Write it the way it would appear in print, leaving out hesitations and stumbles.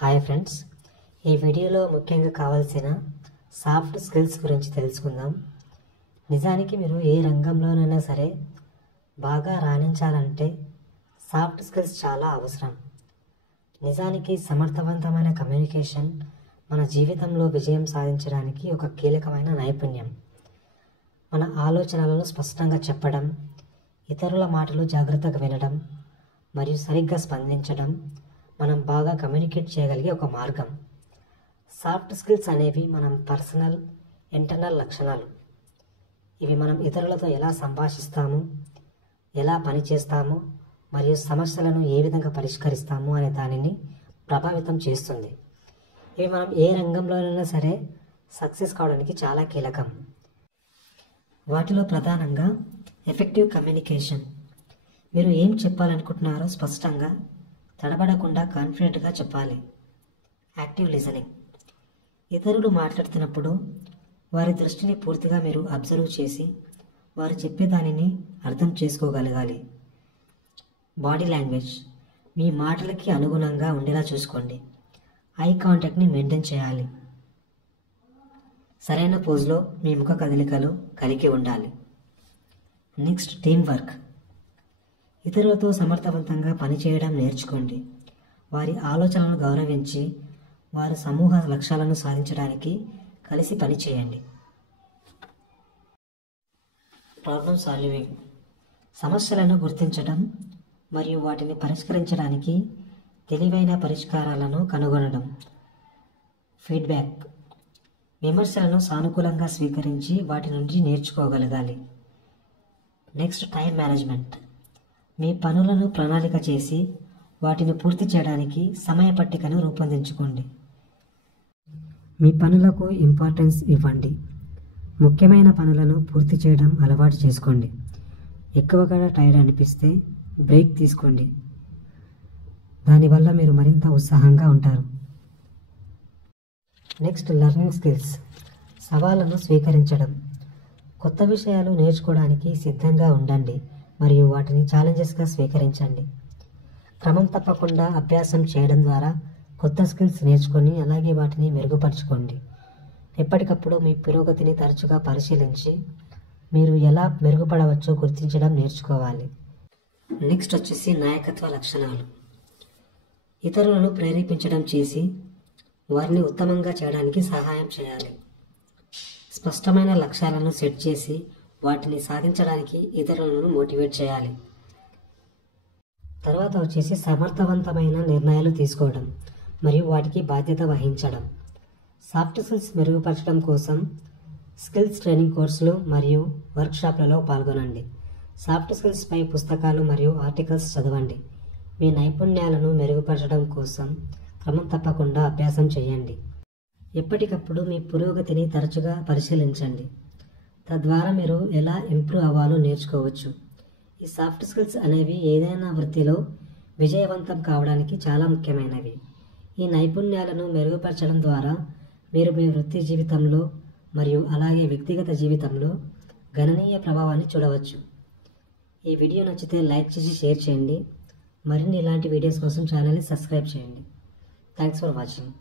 Hi friends, ఈ వీడియోలో ముఖ్యంగా కావాల్సిన సాఫ్ట్ స్కిల్స్ గురించి తెలుసుకుందాం. నిజానికి మీరు ఏ రంగంలోనైనా సరే బాగా రాణించాలంటే సాఫ్ట్ స్కిల్స్ చాలా అవసరం. నిజానికి సమర్థవంతమైన కమ్యూనికేషన్ మన జీవితంలో విజయం సాధించడానికి ఒక కీలకమైన నైపుణ్యం. మన ఆలోచనలను స్పష్టంగా చెప్పడం, ఇతరుల మాటలు జాగ్రత్తగా వినడం మరియు సరిగ్గా స్పందించడం మనం బాగా కమ్యూనికేట్ చేయగలిగే ఒక మార్గం. సాఫ్ట్ స్కిల్స్ అనేవి మనం పర్సనల్, ఇంటర్నల్ లక్షణాలు. ఇవి మనం ఇతరులతో ఎలా సంభాషిస్తాము, ఎలా పనిచేస్తాము మరియు సమస్యలను ఏ విధంగా పరిష్కరిస్తాము అనే దానిని ప్రభావితం చేస్తుంది. ఇవి మనం ఏ రంగంలోనైనా సరే సక్సెస్ కావడానికి చాలా కీలకం. వాటిలో ప్రధానంగా ఎఫెక్టివ్ కమ్యూనికేషన్. మీరు ఏం చెప్పాలనుకుంటున్నారో స్పష్టంగా, తడబడకుండా కాన్ఫిడెంట్గా చెప్పాలి. Active listening. ఇతరులు మాట్లాడుతున్నప్పుడు వారి దృష్టిని పూర్తిగా మీరు అబ్జర్వ్ చేసి వారు చెప్పేదానిని అర్థం చేసుకోగలగాలి. Body language. మీ మాటలకి అనుగుణంగా ఉండేలా చూసుకోండి. ఐ కాంటాక్ట్ని మెయింటైన్ చేయాలి. సరైన పోజ్లో మీ ముఖ కదలికలు కలిగి ఉండాలి. Next, team work. ఇతరులతో సమర్థవంతంగా పనిచేయడం నేర్చుకోండి. వారి ఆలోచనలను గౌరవించి వారి సమూహ లక్ష్యాలను సాధించడానికి కలిసి పనిచేయండి. Problem solving. సమస్యలను గుర్తించడం మరియు వాటిని పరిష్కరించడానికి తెలివైన పరిష్కారాలను కనుగొనడం. ఫీడ్బ్యాక్. విమర్శలను సానుకూలంగా స్వీకరించి వాటి నుంచి నేర్చుకోగలగాలి. Next, time management. మీ పనులను ప్రణాళిక చేసి వాటిని పూర్తి చేయడానికి సమయ పట్టికను రూపొందించుకోండి. మీ పనులకు ఇంపార్టెన్స్ ఇవ్వండి. ముఖ్యమైన పనులను పూర్తి చేయడం అలవాటు చేసుకోండి. ఎక్కువగా టైర్డ్ అనిపిస్తే బ్రేక్ తీసుకోండి. దానివల్ల మీరు మరింత ఉత్సాహంగా ఉంటారు. Next, learning skills. సవాళ్లను స్వీకరించడం. కొత్త విషయాలు నేర్చుకోవడానికి సిద్ధంగా ఉండండి మరియు వాటిని ఛాలెంజెస్గా స్వీకరించండి. క్రమం తప్పకుండా అభ్యాసం చేయడం ద్వారా కొత్త స్కిల్స్ నేర్చుకొని అలాగే వాటిని మెరుగుపరచుకోండి. ఎప్పటికప్పుడు మీ పురోగతిని తరచుగా పరిశీలించి మీరు ఎలా మెరుగుపడవచ్చో గుర్తించడం నేర్చుకోవాలి. నెక్స్ట్ వచ్చేసి నాయకత్వ లక్షణాలు. ఇతరులను ప్రేరేపించడం చేసి వారిని ఉత్తమంగా చేయడానికి సహాయం చేయాలి. స్పష్టమైన లక్ష్యాలను సెట్ చేసి వాటిని సాధించడానికి ఇతరులను మోటివేట్ చేయాలి. తర్వాత వచ్చేసి సమర్థవంతమైన నిర్ణయాలు తీసుకోవడం మరియు వాటికి బాధ్యత వహించడం. సాఫ్ట్ స్కిల్స్ మెరుగుపరచడం కోసం స్కిల్స్ ట్రైనింగ్ కోర్సులు మరియు వర్క్షాప్లలో పాల్గొనండి. సాఫ్ట్ స్కిల్స్పై పుస్తకాలు మరియు ఆర్టికల్స్ చదవండి. మీ నైపుణ్యాలను మెరుగుపరచడం కోసం క్రమం తప్పకుండా అభ్యాసం చేయండి. ఎప్పటికప్పుడు మీ పురోగతిని తరచుగా పరిశీలించండి. తద్వారా మీరు ఎలా ఇంప్రూవ్ అవ్వాలో నేర్చుకోవచ్చు. ఈ సాఫ్ట్ స్కిల్స్ అనేవి ఏదైనా వృత్తిలో విజయవంతం కావడానికి చాలా ముఖ్యమైనవి. ఈ నైపుణ్యాలను మెరుగుపరచడం ద్వారా మీరు మీ వృత్తి జీవితంలో మరియు అలాగే వ్యక్తిగత జీవితంలో గణనీయ ప్రభావాన్ని చూడవచ్చు. ఈ వీడియో నచ్చితే లైక్ చేసి షేర్ చేయండి. మరిన్ని ఇలాంటి వీడియోస్ కోసం ఛానల్ని సబ్స్క్రైబ్ చేయండి. Thanks for watching.